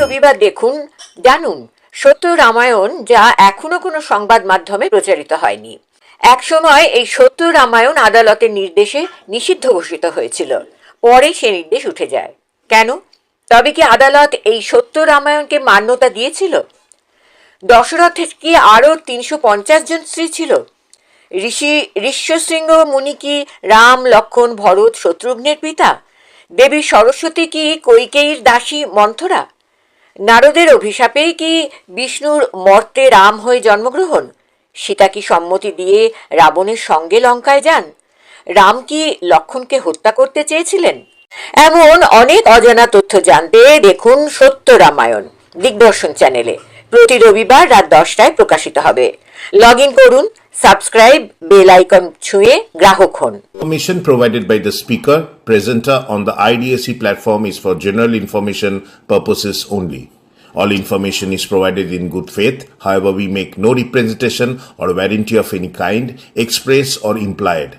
রবিবার দেখুন, জানুন সত্য রামায়ণ, যা এখনো কোনো সংবাদ মাধ্যমে প্রচারিত হয়নি। একসময় এই সত্য রামায়ণ আদালতের নির্দেশে নিষিদ্ধ ঘোষিত হয়েছিল, পরে সে নির্দেশ উঠে যায়। কেন? তবে কি আদালত এই সত্য রামায়ণকে মান্যতা দিয়েছিল? দশরথের কি আরও ৩৫০ জন স্ত্রী ছিল? ঋষ্যশৃঙ্গ মুনি কি রাম, লক্ষ্মণ, ভরত, শত্রুঘ্নের পিতা? দেবী সরস্বতী কি কৈকেয়ীর দাসী মন্থরা? নারদের অভিশাপেই কি বিষ্ণুর মর্তে রাম হয়ে জন্মগ্রহণ? সীতা কি সম্মতি দিয়ে রাবণের সঙ্গে লঙ্কায় যান? রাম কি লক্ষ্মণকে হত্যা করতে চেয়েছিলেন? এমন অনেক অজানা তথ্য জানতে দেখুন সত্য রামায়ণ দিগদর্শন চ্যানেলে। প্রতি রবিবার রাত 10টায় প্রকাশিত হবে। লগ ইন করুন, সাবস্ক্রাইব, বেল আইকন ছুঁয়ে গ্রাহক হন। Information provided by the speaker, presenter on the IDSC platform is for general information purposes only. All information is provided in good faith. However, we make no representation or warranty of any kind, express or implied,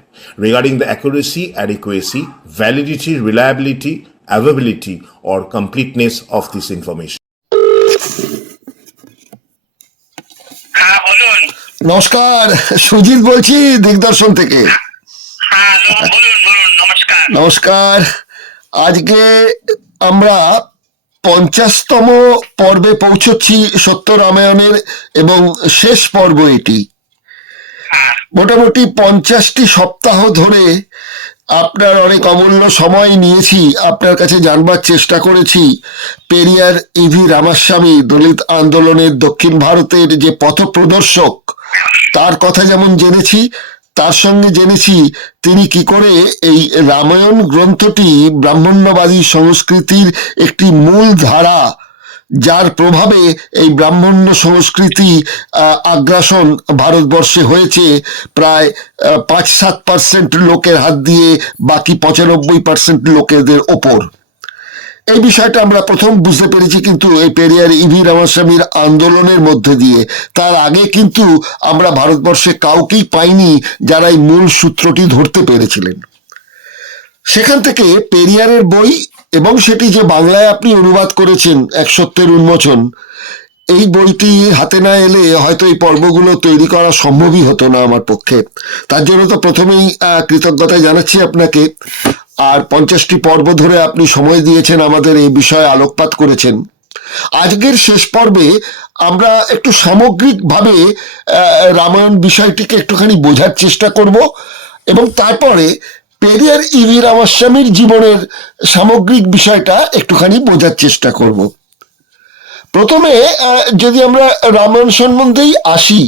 regarding the accuracy, adequacy, validity, reliability, availability, or completeness of this information. নমস্কার, সুজিত বলছি দিগদর্শন থেকে। নমস্কার। আজকে আমরা 50তম পর্বে পৌঁছচ্ছি সত্য রামায়ণের, এবং শেষ পর্ব এটি। মোটামুটি 50টি সপ্তাহ ধরে আপনার অনেক অমূল্য সময় নিয়েছি, আপনার কাছে জানবার চেষ্টা করেছি পেরিয়ার ইভি রামাস্বামী, দলিত আন্দোলনের দক্ষিণ ভারতের যে পথপ্রদর্শক, তার কথা যেমন জেনেছি, তার সঙ্গে জেনেছি তিনি কি করে এই রামায়ণ গ্রন্থটি ব্রাহ্মণ্যবাদী সংস্কৃতির একটি মূল ধারা, যার প্রভাবে এই ব্রাহ্মণ্য সংস্কৃতি আগ্রাসন ভারতবর্ষে হয়েছে প্রায় ৫-৭% লোকের হাত দিয়ে বাকি ৯৫% লোকেদের ওপর। এই বিষয়টা আমরা প্রথম বুঝতে পেরেছি কিন্তু এই পেরিয়ার ইভি রামাস্বামীর আন্দোলনের মধ্যে দিয়ে। তার আগে কিন্তু আমরা ভারতবর্ষে কাউকেই পাইনি যারা এই মূল সূত্রটি ধরতে পেরেছিলেন। সেখান থেকে পেরিয়ারের বই, এবং সেটি যে বাংলায় আপনি অনুবাদ করেছেন এক সত্যের উন্মোচন, এই বইটি হাতে না এলে হয়তো এই পর্বগুলো তৈরি করা সম্ভবই হতো না আমার পক্ষে। তার জন্য তো প্রথমেই কৃতজ্ঞতা জানাচ্ছি আপনাকে। আর 50টি পর্ব ধরে আপনি সময় দিয়েছেন, আমাদের এই বিষয়ে আলোকপাত করেছেন। আজকের শেষ পর্বে আমরা একটু সামগ্রিকভাবে রামায়ণ বিষয়টিকে একটুখানি বোঝার চেষ্টা করব, এবং তারপরে পেরিয়ার ইভি রামাস্বামীর জীবনের সামগ্রিক বিষয়টা একটুখানি বোঝার চেষ্টা করব। প্রথমে যদি আমরা রামায়ণ সম্বন্ধেই আসি,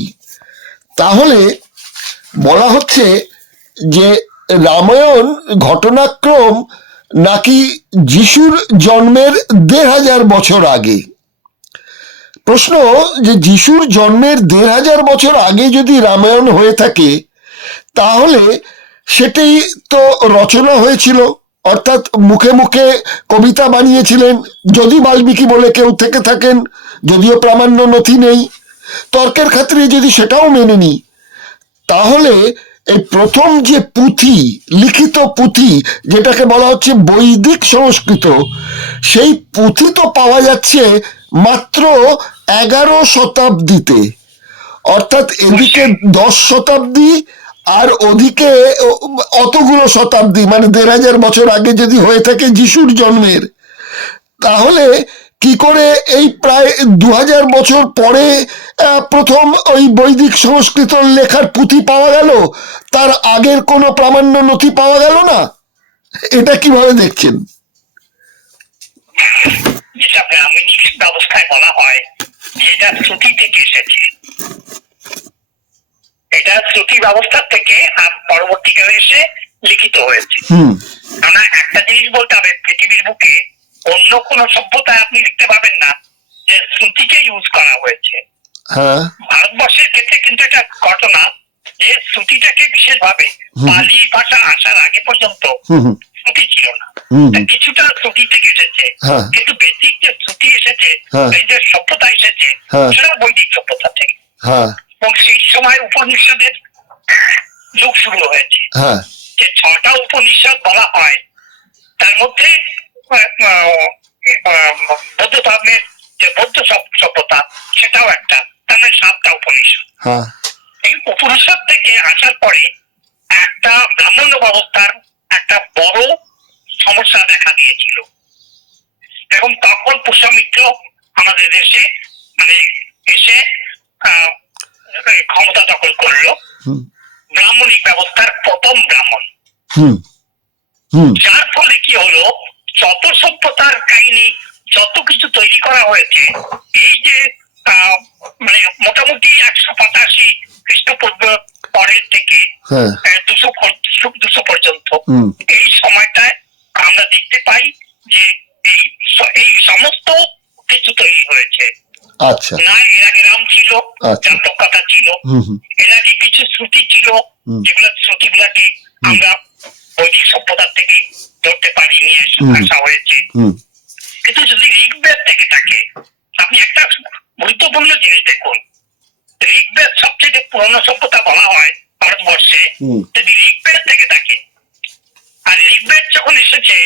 তাহলে বলা হচ্ছে যে রামায়ণ ঘটনাক্রম নাকি যিশুর জন্মের ১৫০০ বছর আগে। প্রশ্ন যে যিশুর জন্মের ১৫০০ বছর আগে যদি রামায়ণ হয়ে থাকে, তাহলে সেটাই তো রচনা হয়েছিল, অর্থাৎ মুখে মুখে কবিতা বানিয়েছিলেন, যদি বাল্মীকি বলে কেউ থেকে থাকেন, যদিও প্রামাণ্য নথি নেই। তর্কের ক্ষেত্রে যদি সেটাও মেনে নিই, তাহলে এই প্রথম যে পুঁথি, লিখিত পুঁথি, যেটাকে বলা হচ্ছে বৈদিক সংস্কৃত, সেই পুঁথি তো পাওয়া যাচ্ছে মাত্র 11 শতাব্দীতে। অর্থাৎ এদিকে 10 শতাব্দী আর ওদিকে অতগুলো শতাব্দী, মানে ১৫০০ বছর আগে যদি হয়ে থাকে যিশুর জন্মের, তাহলে কি করে এই প্রায় ২০০০ বছর পরে প্রথম ওই বৈদিক সংস্কৃত লেখার পুঁথি পাওয়া গেল, তার আগের কোনো প্রামাণ্য নথি পাওয়া গেল না? এটা কিভাবে দেখছেন? ব্যবস্থায় বলা হয় যেটা শ্রুতি থেকে এসেছে, এটা শ্রুতি ব্যবস্থা থেকে পরবর্তীকালে এসে লিখিত হয়েছে। আমরা একটা জিনিস বলতে হবে, পৃথিবীর বুকে অন্য কোন সভ্যতায় আপনি লিখতে পাবেন না যে শ্রুতিকে ইউজ করা হয়েছে। ভারতবর্ষের ক্ষেত্রে কিন্তু এটা ঘটনা যে শ্রুতিটাকে বিশেষভাবে পালি ভাষা আসার আগে পর্যন্ত শ্রুতি ছিল না, কিছুটা শ্রুতি থেকে এসেছে, কিন্তু বেসিক যে শ্রুতি এসেছে, যে সভ্যতা এসেছে, সেটা বৈদিক সভ্যতা থেকে। এবং সেই সময় উপনিষদের যুগ শুরু হয়েছে। যে 6টা উপনিষদ বলা হয়, তার মধ্যে বৌদ্ধ ধর্মের যে বৌদ্ধ সভ্যতা, সেটাও একটা, তার মানে 7টা উপনিষদ। হ্যাঁ এই উপনিষদ থেকে আসার পরে একটা ব্রাহ্মণ্য ব্যবস্থার একটা বড় সমস্যা দেখা দিয়েছিল, এবং তখন পুষ্যমিত্র আমাদের দেশে মানে এসে ক্ষমতা দখল করলো, ব্রাহ্মণিক ব্যবস্থার প্রথম ব্রাহ্মণ। হুম হুম যার ফলে কি হলো, যত সভ্যতার কাহিনী, যত কিছু তৈরি করা হয়েছে, এই যে মানে মোটামুটি 185 খ্রিস্টপূর্ব পরের থেকে হ্যাঁ 200 পর্যন্ত, হুম এই সময়টায় আমরা দেখতে পাই যে এই সমস্ত কিছু তৈরি হয়েছে। আচ্ছা না এর আগে রাম ছিল, আচ্ছা। জাতকতা ছিল, হুম হুম এর আগে কিছু শ্রুতি ছিল, যেগুলো শ্রুতিগুলাকে আমরা বৈদিক সভ্যতার থেকে ধরতে পারি, নিয়ে আসা হয়েছে। হুম কিন্তু যদি ঋগ্বেদ থেকে থাকে, আপনি একটা গুরুত্বপূর্ণ জিনিস দেখুন, ঋগ্বেদ সবচেয়ে পুরনো সভ্যতা বলা হয় ভারতবর্ষে, যদি ঋগ্বেদ থেকে থাকে, আর ঋগ্বেদ যখন এসেছে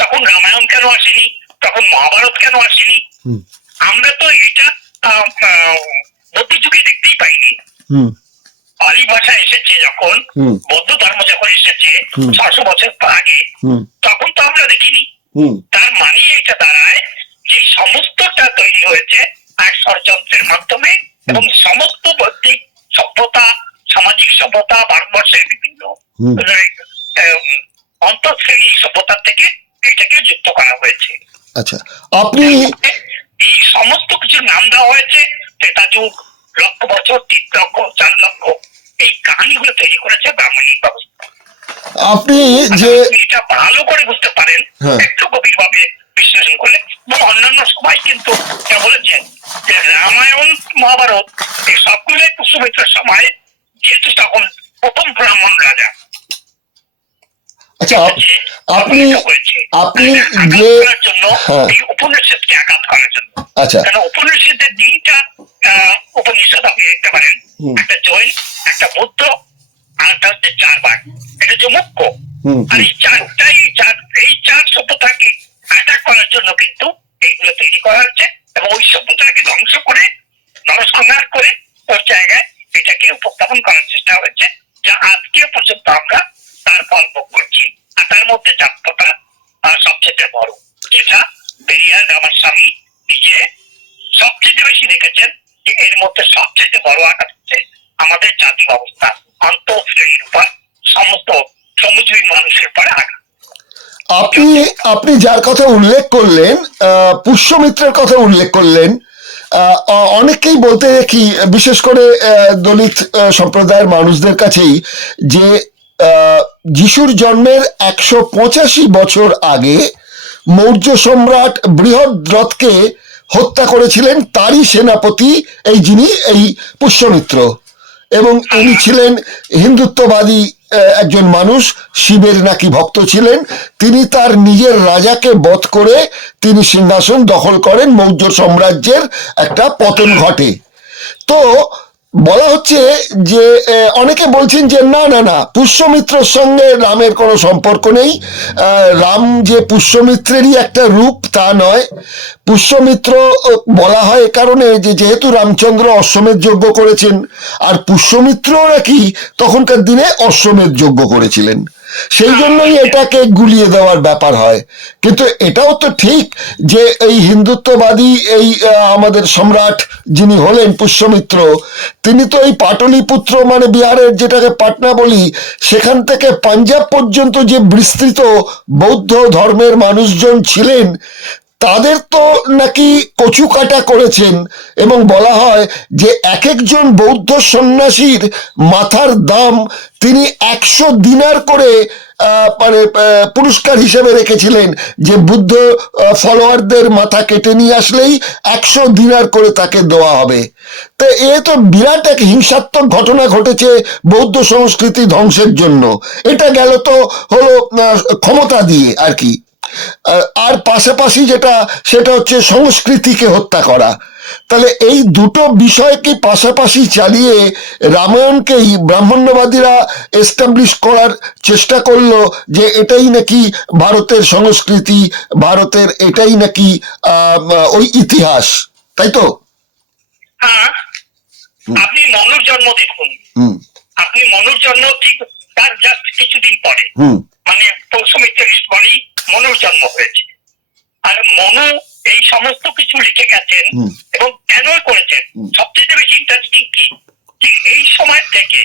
তখন রামায়ণ কেন আসেনি, তখন মহাভারত কেন আসেনি? আমরা তো এটা মধ্যযুগে দেখতেই পাইনি। হুম পালি ভাষা এসেছে যখন, বৌদ্ধ ধর্ম যখন এসেছে 600 বছর আগে, তখন তো আমরা দেখিনি। তার মানে এটা দাঁড়ায় যে সমস্তটা তৈরি হয়েছে এক ষড়যন্ত্রের মাধ্যমে, এবং সমস্ত বৌদ্ধিক সভ্যতা, সামাজিক সভ্যতা, ভারতবর্ষের বিভিন্ন অন্তঃশ্রেণী সভ্যতার থেকে এটাকে যুক্ত করা হয়েছে। আচ্ছা, আপনি এই সমস্ত কিছু নাম দেওয়া হয়েছে ত্রেতা যুগ, লক্ষ বছর, 3 লক্ষ, 4 লক্ষ, এই কাহিনীগুলো তৈরি করেছে ব্রাহ্মণিক ব্যবস্থা। আপনি যে এটা ভালো করে বুঝতে পারেন, একটু গভীর ভাবে বিশ্লেষণ করলে, এবং অন্যান্য সবাই কিন্তু বলেছেন যে রামায়ণ মহাভারত এই সবগুলোই পুষ্যমিত্রের সময়, যেহেতু তখন প্রথম ব্রাহ্মণ রাজা। আচ্ছা, আপনি আপনি যে জন্য এই উপনিষদকে আঘাত করার জন্য, আচ্ছা কারণ উপনিষদের 3টা উপনিষদ আপনি দেখতে পারেন, একটা জৈন, একটা বৌদ্ধ, আর একটা হচ্ছে 4 ভাগ, এটা হচ্ছে মুখ্য। আর এই এই 4 সভ্যতাকে অ্যাটাক করার জন্য কিন্তু এইগুলো তৈরি করা হচ্ছে, এবং ওই সভ্যতাকে ধ্বংস করে, নরসংহার করে ওর জায়গায় এটাকে উপস্থাপন করার চেষ্টা হয়েছে, যা আজকে পর্যন্ত আমরা তার ফল ভোগ করছি। আর তার মধ্যে জাতকতা সবচেয়ে বড়, যেটা পেরিয়ার রামাস্বামী নিজে সবচেয়ে বেশি দেখেছেন, যে এর মধ্যে সবচেয়ে বড় আঘাত হচ্ছে আমাদের জাতি ব্যবস্থা, অন্তঃশ্রেণীর উপর, সমস্ত শ্রমজীবী মানুষের উপরে আঘাত। আপনি আপনি যার কথা উল্লেখ করলেন, পুষ্যমিত্রের কথা উল্লেখ করলেন, অনেকেই বলতে দেখি, বিশেষ করে দলিত সম্প্রদায়ের মানুষদের কাছেই, যে যিশুর জন্মের 185 বছর আগে মৌর্য সম্রাট বৃহদ্রথকে হত্যা করেছিলেন তারই সেনাপতি এই পুষ্যমিত্র, এবং ইনি ছিলেন হিন্দুত্ববাদী একজন মানুষ, শিবের নাকি ভক্ত ছিলেন। তিনি তার নিজের রাজাকে বধ করে তিনি সিংহাসন দখল করেন, মৌর্য সাম্রাজ্যের একটা পতন ঘটে। তো বলা হচ্ছে যে অনেকে বলছেন যে না না না, পুষ্যমিত্রের সঙ্গে রামের কোনো সম্পর্ক নেই, রাম যে পুষ্যমিত্রেরই একটা রূপ তা নয়। পুষ্যমিত্র বলা হয় কারণে যে যেহেতু রামচন্দ্র অশ্বমেধ যজ্ঞ করেছেন, আর পুষ্যমিত্র নাকি তখনকার দিনে অশ্বমেধ যজ্ঞ করেছিলেন, সেই জন্যই এটাকে গুলিয়ে দেওয়ার ব্যাপার হয়। কিন্তু এটাও তো ঠিক যে এই হিন্দুত্ববাদী আমাদের সম্রাট যিনি হলেন পুষ্যমিত্র, তিনি তো এই পাটলিপুত্র মানে বিহারের যেটাকে পাটনা বলি, সেখান থেকে পাঞ্জাব পর্যন্ত যে বিস্তৃত বৌদ্ধ ধর্মের মানুষজন ছিলেন, তাদের তো নাকি কচু কাটা করেছেন, এবং বলা হয় যে এক একজন বৌদ্ধ সন্ন্যাসীর মাথার দাম তিনি 100 দিনার করে মানে পুরস্কার হিসেবে রেখেছিলেন, যে বুদ্ধ ফলোয়ারদের মাথা কেটে নিয়ে আসলেই 100 দিনার করে তাকে দেওয়া হবে। তো এ তো বিরাট এক হিংসাত্মক ঘটনা ঘটেছে বৌদ্ধ সংস্কৃতি ধ্বংসের জন্য। এটা গেল তো হলো ক্ষমতা দিয়ে আর কি। আর পাশাপাশি সেটা হচ্ছে সংস্কৃতিকে হত্যা করা। তাহলে এই দুটো বিষয়কে পাশাপাশি চালিয়ে রামায়ণকেই ব্রাহ্মণ্যবাদীরা এস্টাবলিশ করার চেষ্টা করলো যে এটাই নাকি ভারতের সংস্কৃতি, ভারতের এটাই নাকি ওই ইতিহাস। তাই তো? হ্যাঁ, আপনি মনুর জন্ম দেখুন, হুম আপনি মনুর জন্ম ঠিক তার জাস্ট কিছুদিন পরে, হুম মানে পৌষমিত্রের পরেই মনুর জন্ম হয়েছে। আর মনু এই সমস্ত কিছু লিখে গেছেন এবং কেন করেছেন। সবচেয়ে বেশি ইন্টারেস্টিং কি, যে এই সময় থেকে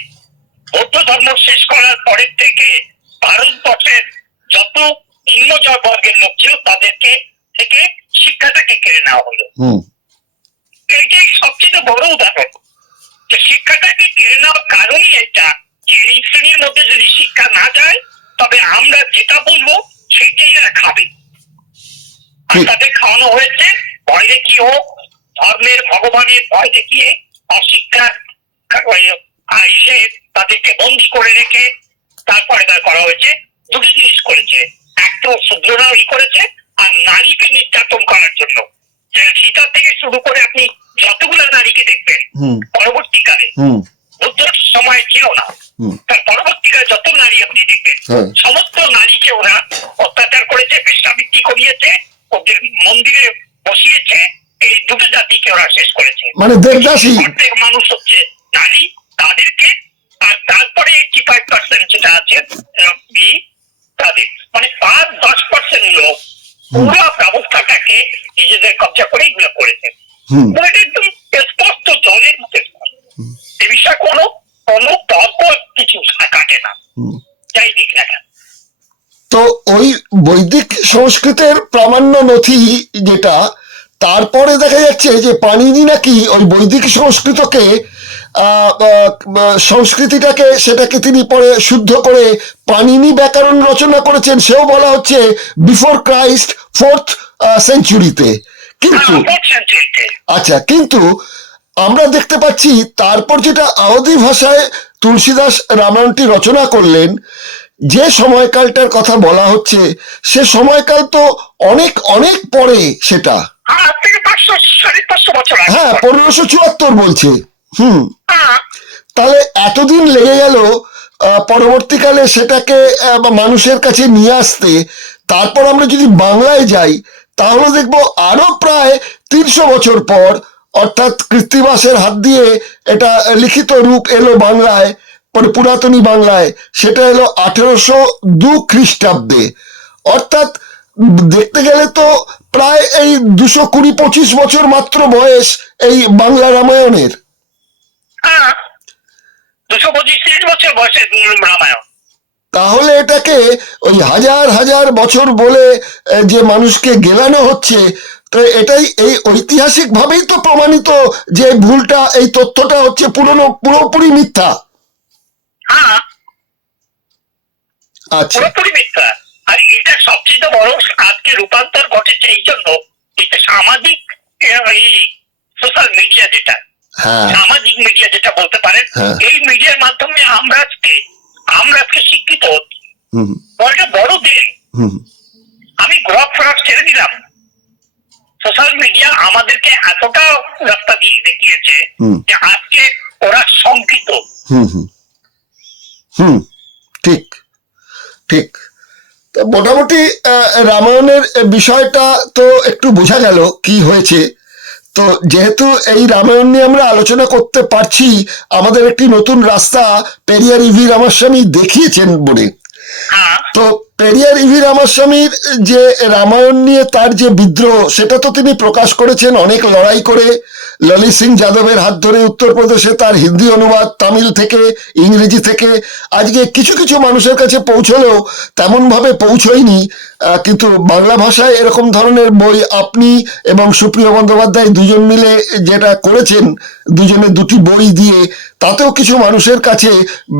বৌদ্ধ ধর্ম শেষ করার পরের থেকে ভারতবর্ষের যত নিম্ন বর্গের লোক ছিল তাদেরকে থেকে শিক্ষাটাকে কেড়ে নেওয়া হলো। এইটাই সবচেয়ে বড় উদাহরণ, যে শিক্ষাটাকে কেড়ে নেওয়ার কারণই এটা, যে এই শ্রেণীর মধ্যে যদি শিক্ষা না যায় তবে আমরা যেটা বলবো সেটাই এরা খাবে। আর তাদের খাওয়ানো হয়েছে ভয় দেখিয়ে হোক, ধর্মের ভগবানের ভয় দেখিয়ে, অশিক্ষার এসে তাদেরকে বন্দি করে রেখে তারপরে করা হয়েছে। দুটি জিনিস করেছে, এক তো শূদ্ররাও করেছে, আর নারীকে নির্যাতন করার জন্য। সীতা থেকে শুরু করে আপনি যতগুলো নারীকে দেখবেন পরবর্তীকালে, বুদ্ধর সময় ছিল না, তার পরবর্তীকালে যত নারী আপনি দেখবেন সমস্ত নারীকে ওরা অত্যাচার করেছে, বেশ্যাবৃত্তি করিয়েছে, ওদের মন্দিরে বসিয়েছে। এই দুটো জাতিকে ওরা শেষ করেছে। মানে দেবদাসী প্রত্যেক মানুষ হচ্ছে নারী, তাদেরকে, আর তারপরে 85% যেটা আছে তাদের, মানে 5-10% লোক পুরো ব্যবস্থাটাকে নিজেদের কবজা করে এগুলো করেছে। এটা একদম স্পষ্ট, জলের মধ্যে এ বিষয়ে কোনো তর্ক কিছু কাটে না, যাই দিক না কেন। তো ওই বৈদিক সংস্কৃতের প্রামাণ্য নথি যেটা, তারপরে দেখা যাচ্ছে যে পাণিনি নাকি ওই বৈদিক সংস্কৃতকে সংস্কৃতিটাকে সেটাকে তিনি পরে শুদ্ধ করে পাণিনি ব্যাকরণ রচনা করেছেন, সেও বলা হচ্ছে বিফোর ক্রাইস্ট 4th সেঞ্চুরিতে। কিন্তু আচ্ছা, কিন্তু আমরা দেখতে পাচ্ছি তারপর যেটা আওধি ভাষায় তুলসীদাস রামায়ণটি রচনা করলেন, যে সময়কালটার কথা বলা হচ্ছে সে সময়কাল তো অনেক অনেক পরে, সেটা হ্যাঁ 1574 বলছে। তাহলে এতদিন লেগে গেল পরবর্তীকালে সেটাকে মানুষের কাছে নিয়ে আসতে। তারপর আমরা যদি বাংলায় যাই তাহলে দেখবো আরো প্রায় 300 বছর পর, অর্থাৎ কৃত্তিবাসের হাত দিয়ে এটা লিখিত রূপ এলো বাংলায়, পুরাতনী বাংলায়, সেটা এলো 1802 খ্রিস্টাব্দে। অর্থাৎ দেখতে গেলে তো প্রায় এই 220-25 বছর মাত্র বয়স এই বাংলা রামায়ণের। 225-30 বছর বয়সের রামায়ণ। তাহলে এটাকে ওই হাজার হাজার বছর বলে যে মানুষকে গেলানো হচ্ছে, তো এটাই এই ঐতিহাসিক ভাবেই তো প্রমাণিত যে ভুলটা, এই তথ্যটা হচ্ছে পুরোপুরি মিথ্যা। আচ্ছা, পুরোপুরি মিথ্যা। আর এটা সবচেয়ে বড় আজকে রূপান্তর ঘটেছে এই জন্য, এটা সামাজিক সোশ্যাল মিডিয়া, যেটা সামাজিক মিডিয়া যেটা বলতে পারেন, এই মিডিয়ার মাধ্যমে আমরা আজকে শিক্ষিত হচ্ছি। বড় দিন আমি গ্রহ ফ্রক ছেড়ে দিলাম, সোশ্যাল মিডিয়া আমাদেরকে এতটা রাস্তা দিয়ে দেখিয়েছে যে আজকে ওরা শঙ্কিত। ঠিক ঠিক। তো মোটামুটি রামায়ণের বিষয়টা তো একটু বোঝা গেল কি হয়েছে। তো যেহেতু এই রামায়ণ নিয়ে আমরা আলোচনা করতে পারছি, আমাদের একটি নতুন রাস্তা পেরিয়ার ইভি রামাস্বামী দেখিয়েছেন বলে। তো পেরিয়ার ইভি রামাস্বামীর যে রামায়ণ নিয়ে তার যে বিদ্রোহ, সেটা তো তিনি প্রকাশ করেছেন অনেক লড়াই করে। ললিত সিং যাদবের হাত ধরে উত্তরপ্রদেশে তার হিন্দি অনুবাদ তামিল থেকে, ইংরেজি থেকে আজকে কিছু কিছু মানুষের কাছে পৌঁছলেও তেমনভাবে পৌঁছয়নি। কিন্তু বাংলা ভাষায় এরকম ধরনের বই আপনি এবং সুপ্রিয় বন্দ্যোপাধ্যায় দুজন মিলে যেটা করেছেন, দুজনে দুটি বই দিয়ে, তাতেও কিছু মানুষের কাছে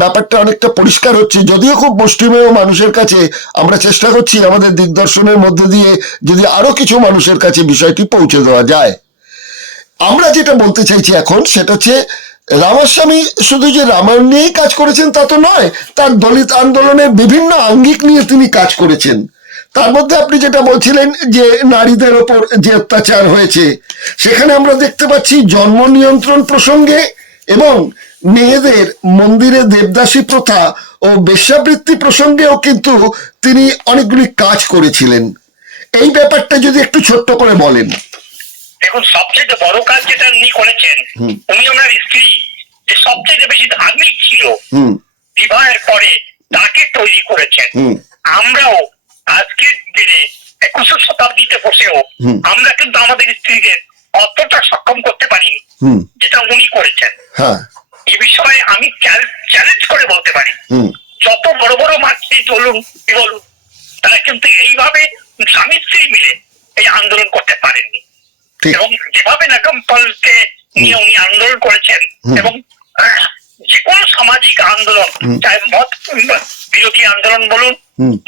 ব্যাপারটা অনেকটা পরিষ্কার হচ্ছে। যদিও খুব মুষ্টিমেয় মানুষের কাছে, আমরা চেষ্টা করছি আমাদের দিগদর্শনের মধ্যে দিয়ে যদি আরো কিছু মানুষের কাছে বিষয়টি পৌঁছে দেওয়া যায়। আমরা যেটা বলতে চাইছি এখন সেটা হচ্ছে, রামাস্বামী শুধু যে রামায়ণ নিয়েই কাজ করেছেন তা তো নয়, তার দলিত আন্দোলনের বিভিন্ন আঙ্গিক নিয়ে তিনি কাজ করেছেন। তার মধ্যে আপনি যেটা বলছিলেন যে নারীদের ওপর যে অত্যাচার হয়েছে, সেখানে আমরা দেখতে পাচ্ছি জন্ম নিয়ন্ত্রণ প্রসঙ্গে এবং মেয়েদের মন্দিরে দেবদাসী প্রথা ও বেশ্যাবৃত্তি প্রসঙ্গেও কিন্তু তিনি অনেকগুলি কাজ করেছিলেন। এই ব্যাপারটা যদি একটু ছোট্ট করে বলেন। দেখুন সবচেয়ে বড় কাজ যেটা উনি করেছেন, উনি ওনার স্ত্রী যে সবচেয়ে বেশি ধার্মিক ছিল বিবাহের পরে তাকে তৈরি করেছেন। আমরাও আজকের দিনে 21 শতাব্দীতে বসেও আমরা কিন্তু আমাদের স্ত্রীদের অতটা সক্ষম করতে পারিনি যেটা উনি করেছেন। এই বিষয়ে আমি চ্যালেঞ্জ করে বলতে পারি, যত বড় বড় মাতৃ বলুন তারা কিন্তু এইভাবে স্বামী স্ত্রী মিলে এই আন্দোলন করতে পারেননি। এবং যেভাবে নাগমপালকে নিয়ে উনি আন্দোলন করেছেন, এবং যে কোনো সামাজিক আন্দোলন, চাহে মত বিরোধী আন্দোলন বলুন,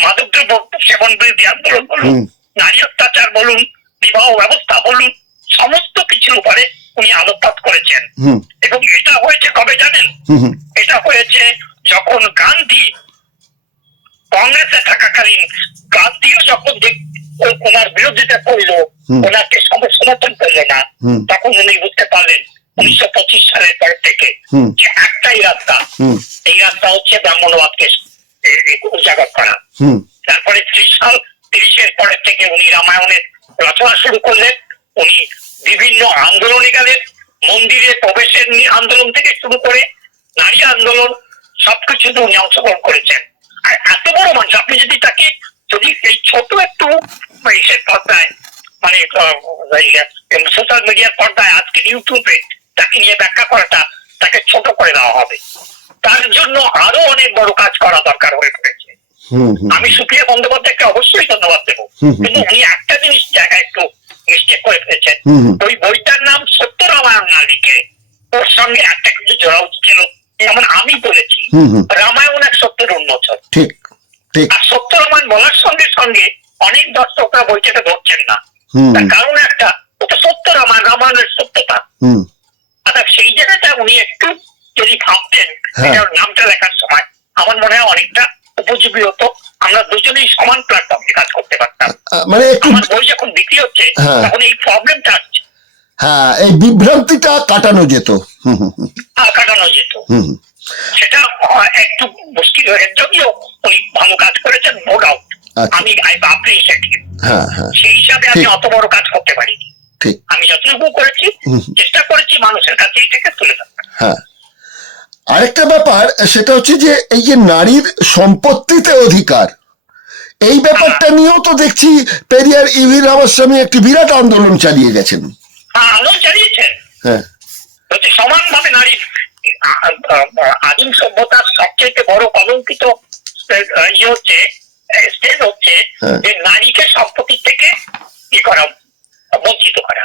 মাদকদ্রব্য সেবন বিরোধী আন্দোলন বলুন, নারী অত্যাচার বলুন, বিবাহ ব্যবস্থা বলুন, সমস্ত কিছুর উপরে উনি আলোকপাত করেছেন। এবং এটা হয়েছে কবে জানেন? এটা হয়েছে যখন গান্ধী কংগ্রেসে থাকাকালীন গান্ধীও যখন ওনার বিরোধিতা করলো, ওনাকে সমর্থন করলো না, তখন উনি বুঝতে পারলেন 1925 সালের পর থেকে যে একটাই রাস্তা, এই রাস্তা হচ্ছে ব্রাহ্মণবাদকে উজাগর করা। তারপরে 30 পরের থেকে উনি রামায়ণের রচনা শুরু করলেন। উনি বিভিন্ন আন্দোলনে গেলেন, মন্দিরে প্রবেশের আন্দোলন থেকে শুরু করে নারী আন্দোলন, সবকিছুতে উনি অংশগ্রহণ করেছেন। আর এত বড় মানুষ, আপনি যদি এই ছোট একটু পর্দায়, মানে সোশ্যাল মিডিয়ার পর্দায়, আজকে ইউটিউবে তাকে নিয়ে ব্যাখ্যা করাটা, তাকে ছোট করে দেওয়া হবে। তার জন্য আরো অনেক বড় কাজ করা দরকার হয়ে পড়েছে। আমি সুপ্রিয়া বন্দ্যোপাধ্যায়কে অবশ্যই ধন্যবাদ দেবো, কিন্তু উনি একটা জিনিস জায়গায় একটু মিস্টেক করে ফেলেছেন। ওই বইটার নাম সত্য রামায়ণ না লিখে ওর সঙ্গে একটা কিছু জোড়া উচিত ছিল, যেমন আমি বলেছি রামায়ণ এক সত্যের উন্মোচন। আর সত্য রামায়ণ বলার সঙ্গে সঙ্গে অনেক দর্শকরা বইটাকে ধরছেন না, তার কারণ একটা, ওটা সত্য রামায়ণ, রামায়ণের সত্যতা। অর্থাৎ সেই জায়গাটা উনি একটু যদি ভাবতেন এটার নামটা লেখার সময়, আমার মনে হয় অনেকটা উপযোগী হতো, আমরা দুজনেই সমান প্ল্যাটফর্মে কাজ করতে পারতাম। মানে আমার বই যখন বিক্রি হচ্ছে তখন এই প্রবলেমটা আসছে, এই বিভ্রান্তিটা কাটানো যেত। সেটা একটু মুশকিল হয়ে, যদিও উনি ভালো কাজ করেছেন, নো ডাউট, আমি সেই হিসাবে আমি অত বড় কাজ করতে পারিনি। আমি যতটুকু করেছি, চেষ্টা করেছি মানুষের কাছে এটাকে তুলে ধরতে। আরেকটা ব্যাপার সেটা হচ্ছে যে এই যে নারীর সম্পত্তিতে অধিকার, এই ব্যাপারটা নিয়েও তো দেখছি পেরিয়ার ইভি রামাস্বামী একটি বিরাট আন্দোলন চালিয়ে গেছেন। আন্দোলন চালিয়েছেন সমানভাবে নারী। আদিম সভ্যতার সবচেয়ে বড় কলঙ্কিত হচ্ছে স্টেজ হচ্ছে যে নারীকে সম্পত্তি থেকে করা, বঞ্চিত করা,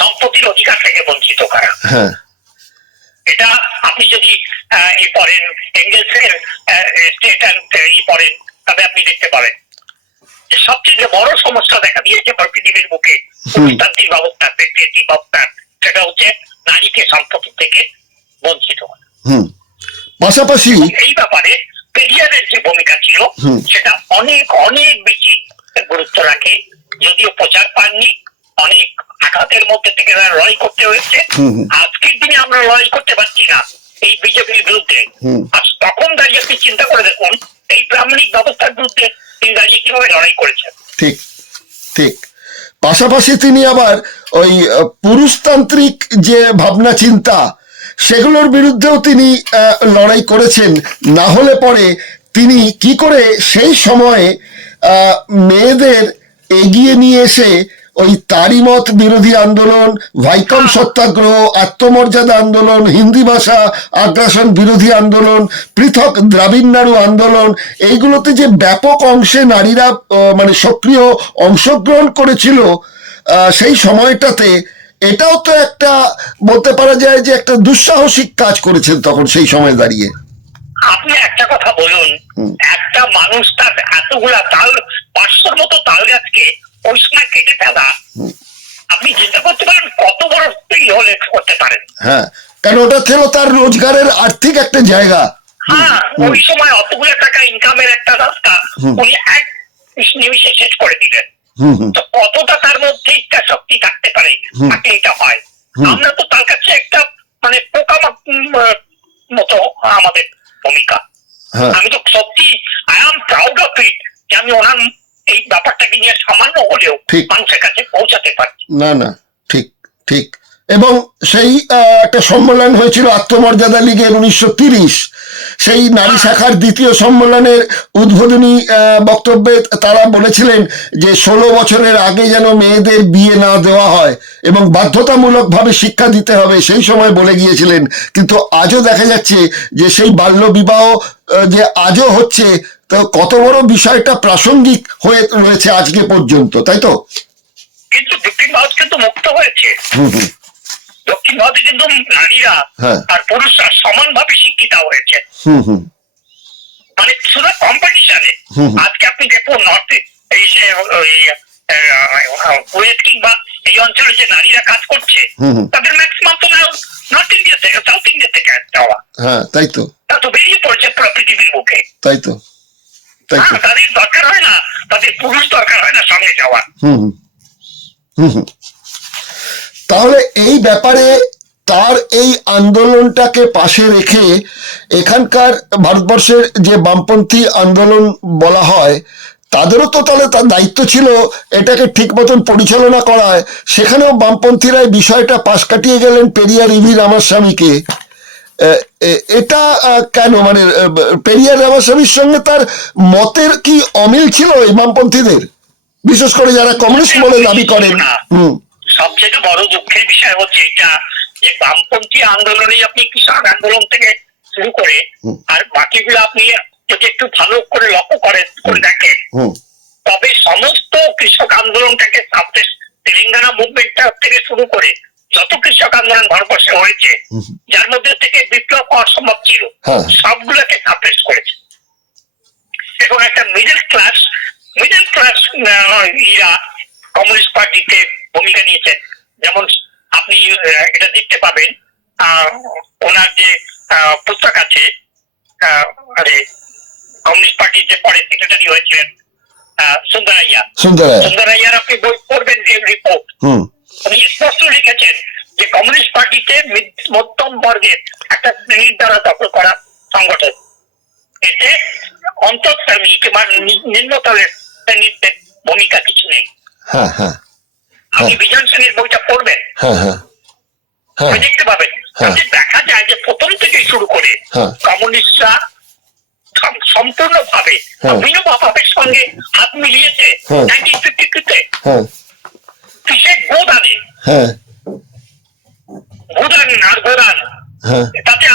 সম্পত্তির অধিকার থেকে বঞ্চিত করা। এটা আপনি যদি পড়েন, এঙ্গেলসের স্টেট পড়েন, তবে আপনি দেখতে পাবেন যে সবচেয়ে বড় সমস্যা দেখা দিয়েছে পৃথিবীর মুখে পুরুষতান্ত্রিক ব্যবস্থা, পেট্রিয়ার্কি ব্যবস্থা, সেটা হচ্ছে নারীকে সম্পত্তি থেকে বঞ্চিত করা। পাশাপাশি এই ব্যাপারে পেরিয়ারের যে ভূমিকা ছিল সেটা অনেক অনেক বেশি গুরুত্ব রাখে, যদিও প্রচার পাননি, অনেক আঘাতের মধ্যে থেকে লড়াই করতে হয়েছে। আজকের দিনে আমরা লড়াই করতে পারছি না এই বিজেপির বিরুদ্ধে, আর তখন দাঁড়িয়ে আপনি চিন্তা করে দেখুন এই ব্রাহ্মণিক ব্যবস্থার বিরুদ্ধে তিনি দাঁড়িয়ে কিভাবে লড়াই করেছেন। ঠিক ঠিক। পাশাপাশি তিনি আবার ওই পুরুষতান্ত্রিক যে ভাবনা চিন্তা, সেগুলোর বিরুদ্ধেও তিনি লড়াই করেছেন। না হলে পরে তিনি কি করে সেই সময়ে মেয়েদের এগিয়ে নিয়ে এসে ওই তারিমত বিরোধী আন্দোলন, ভাইকম সত্যাগ্রহ, আত্মমর্যাদা আন্দোলন, হিন্দি ভাষা আগ্রাসন বিরোধী আন্দোলন, পৃথক দ্রাবিড় নাড়ু আন্দোলন, এইগুলোতে যে ব্যাপক অংশে নারীরা মানে সক্রিয় অংশগ্রহণ করেছিল সেই সময়টাতে, এটাও তো একটা বলতে পারা যায় যে একটা দুঃসাহসিক কাজ করেছেন তখন সেই সময় দাঁড়িয়ে। আপনি একটা কথা বলুন, একটা মানুষ তার এতগুলা তাল, 500 মতো তাল গাছকে ওই সময় কেটে ফেলা, আপনি চিন্তা করতে পারেন কত বড় স্ত্রী হলে করতে পারেন। কারণ ওটা ছিল তার রোজগারের আর্থিক একটা জায়গা। ওই সময় অতগুলো টাকা ইনকামের একটা রাস্তা উনি এক নিমিষে শেষ করে দিলেন। তো কতটা তার মধ্যে ইচ্ছা শক্তি থাকতে পারে, তাকে এটা হয়। আমরা তো তার কাছে একটা মানে পোকা মতো আমাদের ভূমিকা। আমি তো সত্যি I am proud of it যে আমি ওনার এই ব্যাপারটাকে নিয়ে সামান্য হলেও মানুষের কাছে পৌঁছাতে পারছি। না না, ঠিক। এবং সেই একটা সম্মেলন হয়েছিল আত্মমর্যাদা লীগের 1930, সেই নারী শাখার দ্বিতীয় সম্মেলনের উদ্বোধনী বক্তব্যে তারা বলেছিলেন যে 16 বছরের আগে যেন মেয়েদের বিয়ে না দেওয়া হয় এবং বাধ্যতামূলকভাবে শিক্ষা দিতে হবে, সেই সময় বলে গিয়েছিলেন। কিন্তু আজও দেখা যাচ্ছে যে সেই বাল্য বিবাহ যে আজও হচ্ছে, তো কত বড় বিষয়টা প্রাসঙ্গিক হয়ে রয়েছে আজকে পর্যন্ত, তাই তো? কিন্তু দক্ষিণ ভারত কিন্তু মুক্ত হয়েছে। দক্ষিণ ভারতে কিন্তু নারীরা আর পুরুষরা সমানভাবে শিক্ষিত হয়েছে, মানে শুধু কম্পিটিশনে। আজকে আপনি দেখুন নর্থ এই যে কুয়েত কিংবা এই অঞ্চলে যে নারীরা কাজ করছে, তাদের ম্যাক্সিমাম তো নর্থ ইন্ডিয়া থেকে, সাউথ ইন্ডিয়া থেকে যাওয়া। তাই তো, তা তো বেরিয়ে পড়ছে পুরো পৃথিবীর মুখে। তাই তো, তাই তো। তাদের দরকার হয় না, তাদের পুরুষ দরকার হয় না সঙ্গে যাওয়া। তাহলে এই ব্যাপারে তার এই আন্দোলনটাকে পাশে রেখে এখানকার ভারতবর্ষের যে বামপন্থী আন্দোলন বলা হয়, তাদেরও তো তাহলে তার দায়িত্ব ছিল এটাকে ঠিক মতন পরিচালনা করায়। সেখানেও বামপন্থীরা বিষয়টা পাশ কাটিয়ে গেলেন পেরিয়ার ইভি রামাস্বামীকে। এটা কেন? মানে পেরিয়ার রামাস্বামীর সঙ্গে তার মতের কি অমিল ছিল এই বামপন্থীদের, বিশেষ করে যারা কমিউনিস্ট বলে দাবি করেন? সবচেয়ে বড় দুঃখের বিষয় হচ্ছে এটা যে বামপন্থী আন্দোলনে আপনি কৃষক আন্দোলন থেকে শুরু করে আর বাকিগুলো আপনি যদি একটু ভালো করে লক্ষ্য করে দেখেন, তবে সমস্ত কৃষক আন্দোলনটাকে তেলেঙ্গানা মুভমেন্টটা থেকে শুরু করে যত কৃষক আন্দোলন ভারতবর্ষে হয়েছে, যার মধ্যে থেকে বিপ্লব হওয়া সম্ভব ছিল, সবগুলোকে সাপ্রেস করেছে। এখন একটা মিডল ক্লাস ইরা কমিউনিস্ট পার্টিতে ভূমিকা নিয়েছেন। যেমন আপনি এটা দেখতে পাবেন, ওনার যে পুস্তক আছে, কমিউনিস্ট পার্টির যে পরে সেক্রেটারি হয়েছিলেন সুন্দরাইয়ার আপনি বই পড়বেন যে রিপোর্ট, উনি স্পষ্ট লিখেছেন যে কমিউনিস্ট পার্টিতে মধ্যম বর্গের একটা শ্রেণীর দ্বারা দখল করা সংগঠন, এতে অন্তঃশ্রেণী কিংবা নিম্নতলের শ্রেণীদের ভূমিকা কিছু নেই। আপনি বিজন শ্রেণীর বইটা পড়বেন, দেখতে পাবেন দেখা যায় যে প্রথম থেকে শুরু করে কমিউনিস্টরা সম্পূর্ণভাবে বিনোবা ভাবের সঙ্গে হাত মিলিয়েছে 1952-তে কিসের গোদানে গোদান তাতে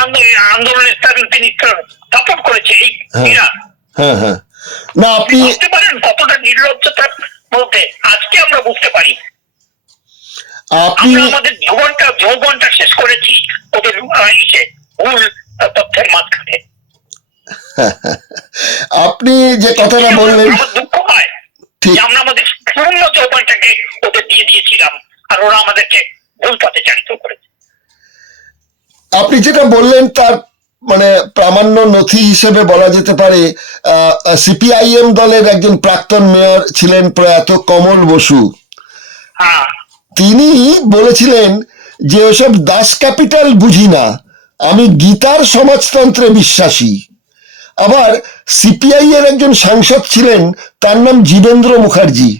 আন্দোলনের তিনি সাপোর্ট করেছে। এই না, আপনি বুঝতে পারেন কতটা নির্লজ্জতার মধ্যে আজকে আমরা বুঝতে পারি। আমরা আমাদের যৌবনটা শেষ করেছি ওদের ভুল তথ্যের মাঝখানে। আপনি যে কথাটা বললেন, আমার দুঃখ হয় যে আমরা আমাদের পূর্ণ যৌবনটাকে ওদের দিয়ে দিয়েছিলাম আর ওরা আমাদেরকে ভুল পথে চালিত করেছে। আপনি যেটা বললেন তার মানে প্রামাণ্য নথি হিসেবে বলা যেতে পারে সিপিআইএম দলের একজন প্রাক্তন মেয়র ছিলেন প্রয়াত কমল বসু। তিনি বলেছিলেন যে ওসব দাস ক্যাপিটাল বুঝি না, আমি গীতার সমাজতন্ত্রে বিশ্বাসী। আবার সিপিআই এর একজন সাংসদ ছিলেন, তার নাম জীবেন্দ্র মুখার্জি।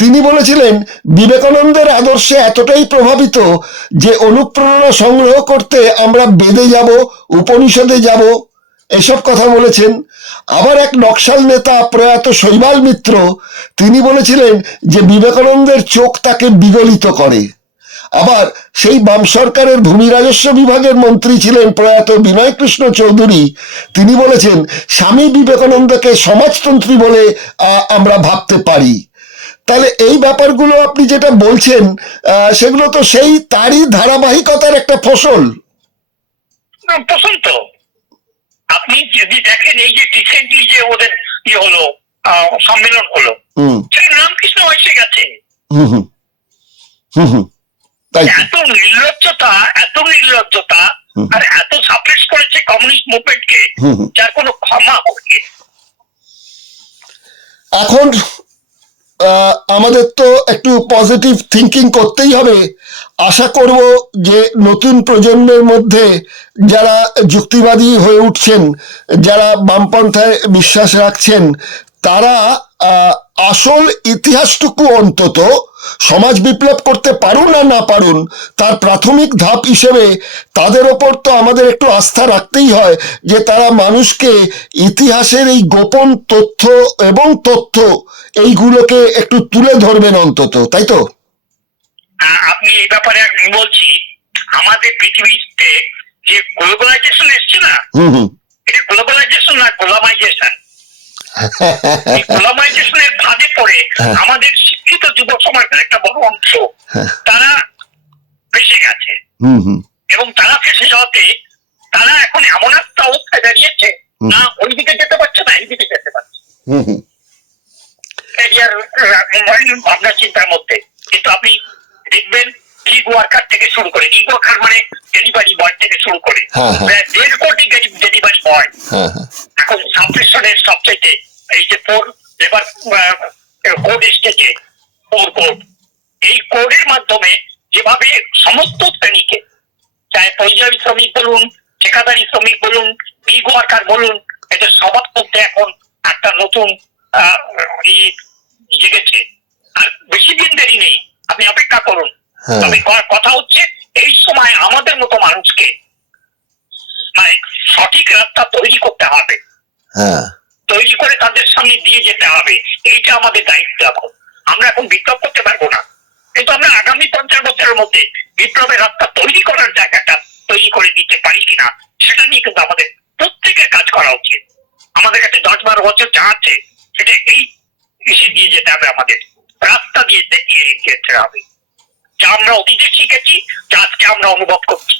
তিনি বলেছিলেন বিবেকানন্দের আদর্শে এতটাই প্রভাবিত যে অনুপ্রেরণা সংগ্রহ করতে আমরা বেদে যাব, উপনিষদে যাব, এসব কথা বলেছেন। আবার এক নকশাল নেতা প্রয়াত শৈবাল মিত্র, তিনি বলেছিলেন যে বিবেকানন্দের চোখ তাকে বিগলিত করে। আবার সেই বাম সরকারের ভূমি রাজস্ব বিভাগের মন্ত্রী ছিলেন প্রয়াত বিনয় কৃষ্ণ চৌধুরী, তিনি বলেছেন স্বামী বিবেকানন্দকে সমাজতন্ত্রী বলে আমরা ভাবতে পারি। তাহলে এই ব্যাপারগুলো আপনি যেটা বলছেন সেগুলো তো সেই তারই ধারাবাহিকতার একটা ফসল। তো আপনি যদি দেখেন এই যে রিসেন্টলি যে ওদের হলো সম্মেলন হলো, সেটা রামকৃষ্ণ এসে গেছে। এত নির্লজ্জতা আর এত সাপ্রেস করেছে কমিউনিস্ট মুভমেন্টকে, যার কোনো ক্ষমা নেই। এখন আমাদের তো একটু পজিটিভ থিঙ্কিং করতেই হবে। আশা করব যে নতুন প্রজন্মের মধ্যে যারা যুক্তিবাদী হয়ে উঠছেন, যারা বামপন্থায় বিশ্বাস রাখছেন, তারা আসল ইতিহাসটুকু অন্তত সমাজ বিপ্লব করতে পারুন আর না পারুন, তার প্রাথমিক ধাপ হিসেবে তাদের ওপর তো আমাদের একটু আস্থা রাখতেই হয় যে তারা মানুষকে ইতিহাসের এই গোপন তথ্য এবং তথ্য এইগুলোকে একটু তুলে ধরবেন অন্তত, তাই তো? আপনি এই ব্যাপারে আমি বলছি, আমাদের পৃথিবীতে যে গ্লোবালাইজেশন এসছে না, এটা গ্লোবালাইজেশন না, গোলামাইজেশন। গ্লোবালাইজেশনের ফাঁদে পড়ে আমাদের শিক্ষিত যুব সমাজের একটা বড় অংশ তারা ফেসে গেছে, এবং তারা ফেসে যাওয়াতে তারা এখন এমন একটা অবস্থায় দাঁড়িয়েছে, না ওই দিকে যেতে পারছে না এই দিকে যেতে পারছে ক্যারিয়ার ভাবনা চিন্তার মধ্যে। কিন্তু আপনি দেখবেন গিগ ওয়ার্কার থেকে শুরু করে, গিগ ওয়ার্কার মানে ডেলিভারি বয় থেকে শুরু করে 1.5 কোটি ডেলিভারি বয় এখন সাবস্ক্রিপশনের সবচেয়ে এই যে লেবার কোড স্টেজে কোড, এই কোডের মাধ্যমে যেভাবে সমস্ত শ্রেণীকে, চাहे পরিযায়ী শ্রমিক বলুন, ঠিকাদারি শ্রমিক বলুন, গিগ ওয়ার্কার বলুন, এদের সবার মধ্যে এখন একটা নতুন জেগেছে। আর বেশি দিন দেরি নেই, আপনি অপেক্ষা করুন। তবে কথা হচ্ছে এই সময় আমাদের মতো মানুষকে মানে সঠিক রাস্তা তৈরি করতে হবে, তৈরি করে তাদের সামনে দিয়ে যেতে হবে। এইটা আমাদের দায়িত্ব। এখন আমরা এখন বিপ্লব করতে পারবো না, কিন্তু আমরা আগামী 50 বছরের মধ্যে বিপ্লবের রাস্তা তৈরি করার জায়গাটা তৈরি করে দিতে পারি কিনা সেটা নিয়ে কিন্তু আমাদের প্রত্যেকের কাজ করা উচিত। আমাদের কাছে 10-12 বছর যা আছে সেটা এই এসে দিয়ে যেতে হবে, আমাদের রাস্তা দিয়ে দেখিয়ে যেতে হবে, যা আমরা অতীতে শিখেছি, যা আজকে আমরা অনুভব করছি।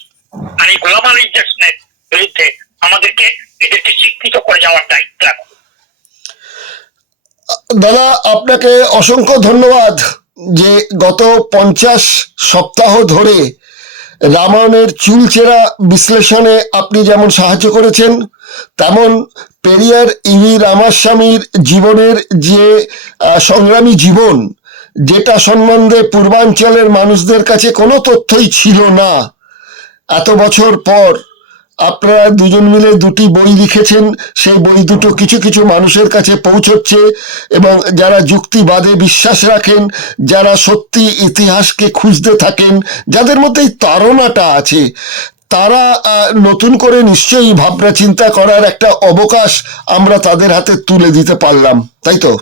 আর এই গ্লোবালাইজেশনের বিরুদ্ধে আমাদেরকে এদেরকে শিক্ষিত করে যাওয়ার দায়িত্ব এখন। দাদা, আপনাকে অসংখ্য ধন্যবাদ যে গত 50 সপ্তাহ ধরে রামায়ণের চুলচেরা বিশ্লেষণে আপনি যেমন সাহায্য করেছেন, তেমন পেরিয়ার ইভি রামাস্বামীর জীবনের যে সংগ্রামী জীবন, যেটা সম্বন্ধে পূর্বাঞ্চলের মানুষদের কাছে কোনো তথ্যই ছিল না, এত বছর পর আপনারা দুজন মিলে 2টি বই লিখেছেন। সেই বই দুটো কিছু কিছু মানুষের কাছে পৌঁছচ্ছে, এবং যারা যুক্তিবাদে বিশ্বাস রাখেন, যারা সত্যি ইতিহাসকে খুঁজতে থাকেন, যাদের মধ্যে এই তাড়নাটা আছে, তারা নতুন করে নিশ্চয়ই ভাবনা চিন্তা করার একটা অবকাশ আমরা তাদের হাতে তুলে দিতে পারলাম, তাই তো?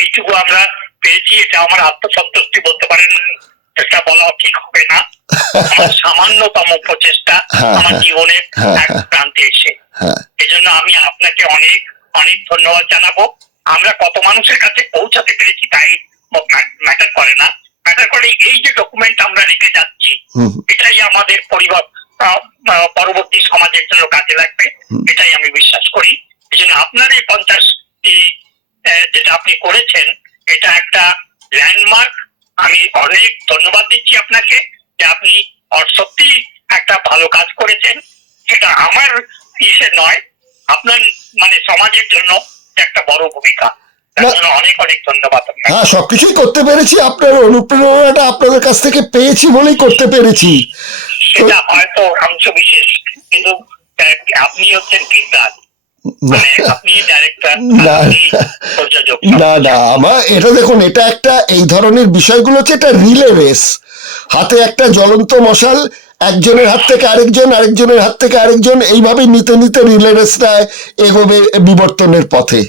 এইটুকু আমরা পেয়েছি, এটা আমার আত্মসন্তুষ্টি বলতে পারেন, এটা বলা ঠিক হবে না। আমার সামান্যতম প্রচেষ্টা আমার জীবনের এক প্রান্তে এসে, এজন্য আমি আপনাকে অনেক অনেক ধন্যবাদ জানাবো। আমরা কত মানুষের কাছে পৌঁছাতে পেরেছি তাই ম্যাটার করে না, ম্যাটার করে এই যে ডকুমেন্ট আমরা রেখে যাচ্ছি, এটাই আমাদের পরিবার পরবর্তী সমাজের জন্য কাজে লাগবে, এটাই আমি বিশ্বাস করি। এই জন্য আপনার এই 50টি যেটা আপনি করেছেন, এটা একটা ল্যান্ডমার্ক। আমি অনেক ধন্যবাদ দিচ্ছি আপনাকে যে আপনি সত্যি একটা ভালো কাজ করেছেন। সেটা আমার ইসে নয়, আপনার মানে সমাজের জন্য একটা বড় ভূমিকা। অনেক অনেক ধন্যবাদ। হ্যাঁ, সবকিছুই করতে পেরেছি, আপনার অনুপ্রেরণাটা আপনাদের কাছ থেকে পেয়েছি বলেই করতে পেরেছি। সেটা হয়তো অংশ বিশেষ, কিন্তু আপনি হচ্ছেন কিরদার, না না, আমার এটা দেখুন, এটা একটা এই ধরনের বিষয়গুলো হচ্ছে একটা রিলে রেস। হাতে একটা জ্বলন্ত মশাল, একজনের হাত থেকে আরেকজন, আরেকজনের হাত থেকে আরেকজন, এইভাবে নিতে নিতে রিলে রেসটা এগোবে বিবর্তনের পথে।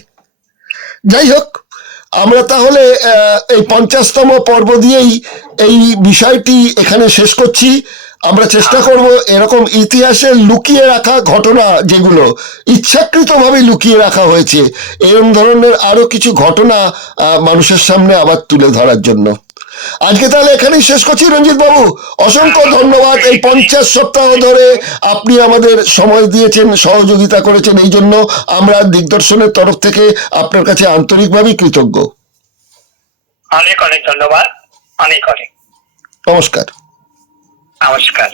যাই হোক, আমরা তাহলে এই 50তম পর্ব দিয়েই এই বিষয়টি এখানে শেষ করছি। আমরা চেষ্টা করব এরকম ইতিহাসে লুকিয়ে রাখা ঘটনা, যেগুলো ইচ্ছাকৃতভাবে লুকিয়ে রাখা হয়েছে, এরকম ধরনের আরো কিছু ঘটনা মানুষের সামনে আবার তুলে ধরার জন্য। আজকে তাহলে এখানেই শেষ করছি। রঞ্জিত বাবু, অসংখ্য ধন্যবাদ। এই 50 সপ্তাহ ধরে আপনি আমাদের সময় দিয়েছেন, সহযোগিতা করেছেন, এই জন্য আমরা দিগদর্শনের তরফ থেকে আপনার কাছে আন্তরিকভাবে কৃতজ্ঞ। অনেক অনেক ধন্যবাদ। অনেক অনেক নমস্কার। নমস্কার।